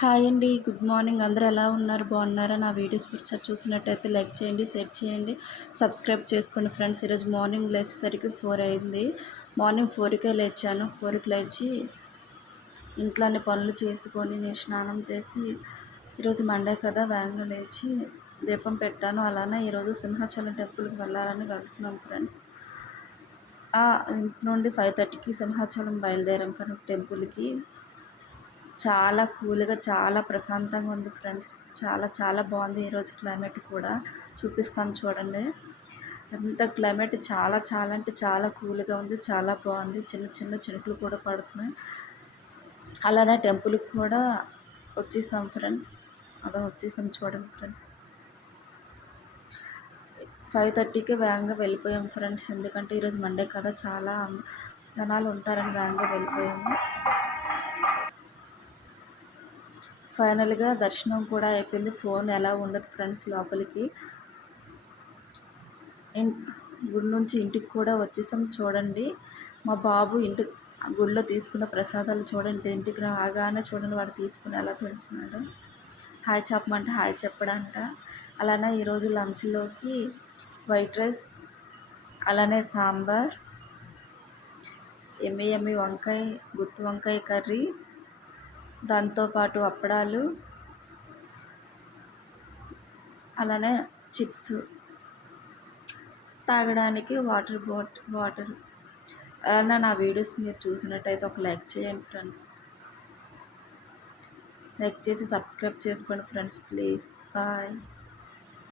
Hi అండి. Good morning. అందరూ ఎలా ఉన్నారు? బాగున్నారా? నా వీడియోస్ ఒకసారి చూసినట్టయితే లైక్ చేయండి, షేర్ చేయండి, సబ్స్క్రైబ్ చేసుకోండి ఫ్రెండ్స్. ఈరోజు మార్నింగ్ లేచేసరికి 4 అయింది. మార్నింగ్ 4కే లేచాను. 4కి లేచి ఇంట్లో అన్ని పనులు చేసుకొని నేను స్నానం చేసి ఈరోజు మండే కదా వేగంగా లేచి దీపం పెట్టాను. అలానే ఈరోజు సింహాచలం టెంపుల్కి వెళ్ళాలని వెళ్తున్నాం ఫ్రెండ్స్. ఇంటి నుండి 5:30కి సింహాచలం బయలుదేరాం ఫ్రెండ్స్ టెంపుల్కి. చాలా కూల్గా చాలా ప్రశాంతంగా ఉంది ఫ్రెండ్స్. చాలా చాలా బాగుంది. ఈరోజు క్లైమేట్ కూడా చూపిస్తాను చూడండి. ఎంత క్లైమేట్ చాలా చాలా అంటే చాలా కూల్గా ఉంది. చాలా బాగుంది. చిన్న చిన్న చినుకులు కూడా పడుతున్నాయి. అలానే టెంపుల్కి కూడా వచ్చేసాం ఫ్రెండ్స్. వచ్చేసాం చూడండి ఫ్రెండ్స్. 5:30కి వేగంగా వెళ్ళిపోయాం ఫ్రెండ్స్. ఎందుకంటే ఈరోజు మండే కదా చాలా జనాలు ఉంటారని వేగంగా వెళ్ళిపోయాము. ఫైనల్గా దర్శనం కూడా అయిపోయింది. ఫోన్ ఎలా ఉండదు ఫ్రెండ్స్ లోపలికి. గుడి నుంచి ఇంటికి కూడా వచ్చేసాం చూడండి. మా బాబు గుడిలో తీసుకున్న ప్రసాదాలు చూడండి. ఇంటికి రాగానే చూడండి వాడు తీసుకుని ఎలా తింటున్నాడు. హాయ్ చెప్పమంటే హాయ్ చెప్పడంట. అలానే ఈరోజు లంచ్లోకి వైట్ రైస్, అలానే సాంబార్, ఎమ్మి వంకాయ, గుత్తి వంకాయ కర్రీ, దాంతోపాటు అప్పడాలు, అలానే చిప్స్, తాగడానికి వాటర్. అలానే నా వీడియోస్ మీరు చూసినట్టయితే ఒక లైక్ చేయండి ఫ్రెండ్స్. లైక్ చేసి సబ్స్క్రైబ్ చేసుకోండి ఫ్రెండ్స్ ప్లీజ్. బాయ్.